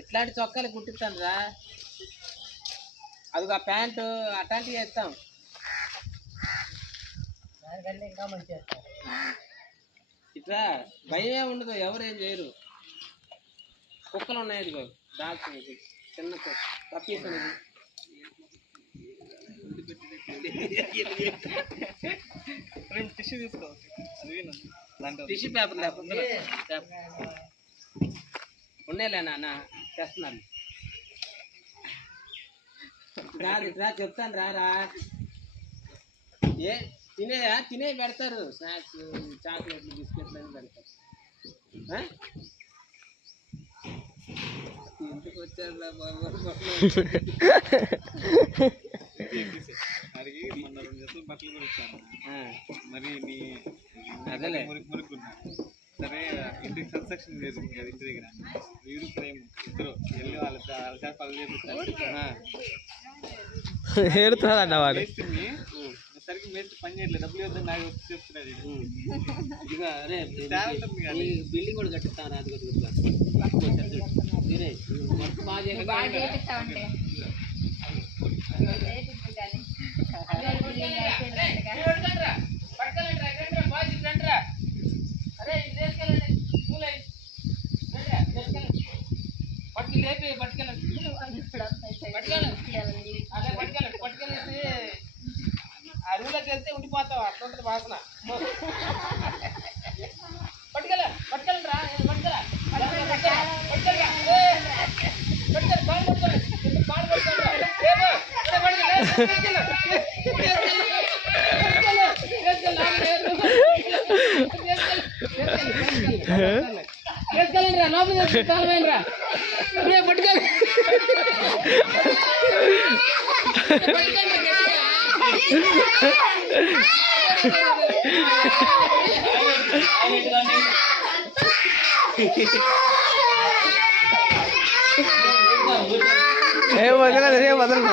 ఇట్లాంటి చొక్కాలు కుట్టిస్తాను రా. అది ఆ ప్యాంటు అట్లాంటివి వేస్తాం. ఇంకా మంచిగా ఇట్లా భయమే ఉండదు, ఎవరేం చేయరు. కుక్కలు ఉన్నాయి, ఇదిగో డాక్టర్ చిన్న తప్పేసాను. టిష్యూ తీసుకో, టిష్యూ పేపర్ లేకపోతే ఉండేలే నాన్న చేస్తున్నాను. రా చెప్తాను రా. ఏ తినే పెడతారు, స్నాక్స్ చాక్లెట్లు బిస్కెట్లు అని పెడతారు. ఇంటికి వచ్చారు రా బాబు. అడిగి మొన్న 2 జతలు బట్టలు కూడా ఇచ్చాను. మరి నీ అదేలే మురుక్కున్నా సరే. ఇంటికి కన్స్ట్రక్షన్ చేసింది కదా ఇంటి దగ్గర, వీరు ప్రేమ ఇద్దరు వెళ్ళి వాళ్ళ పనులు చేపిస్తారు. సరికి మేస్త్రి పని చేయట్లేదు, డబ్బులు వద్దని నాకు వచ్చి చెప్తున్నాడు. ఇక అరే బిల్డింగ్ కూడా కట్టిస్తాను. అది మీరే పట్టుకెళ్ళి అరువులోకి వెళ్తే ఉండిపోతావు, అట్లుంటది వాసన. పట్టుకెళ్ళండి రా, లోపల రా, పట్టుకెళ్ళి ఏ వదలదు